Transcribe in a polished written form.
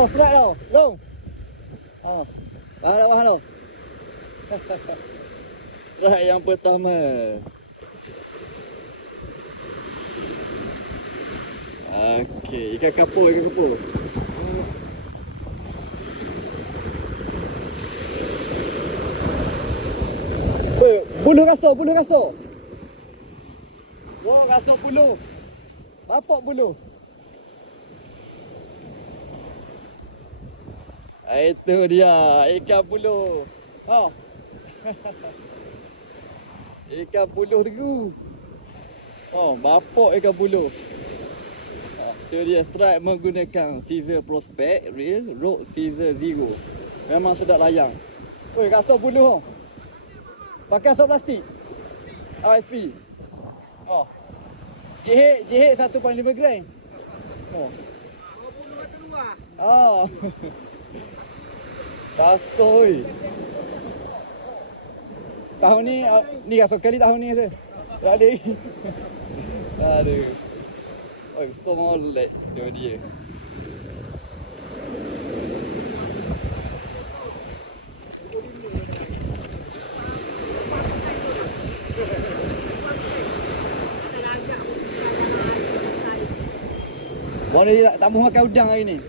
Oh, strike tau. Long. Oh. Bahal tau. Strike yang pertama. Okey, ikan kapur. Buluh kasar. Wah, kasar buluh. Bapak buluh. Itu dia, ikan buluh. Oh. Ikan buluh tu. Oh, bapak ikan buluh. Itu dia strike menggunakan Caesar Prospect Reel Road Caesar Zero. Memang sedap layang. Oi, kasar buluh. Pakai asap plastik. RSP. Oh. JH 1.5 gram. Oh. Oh. Kasar oi. Tahun ni kasar kali tahun ni saya. Tak ada. Aduh. Oi, so molek dia. Boleh tak mahu makan udang hari ni?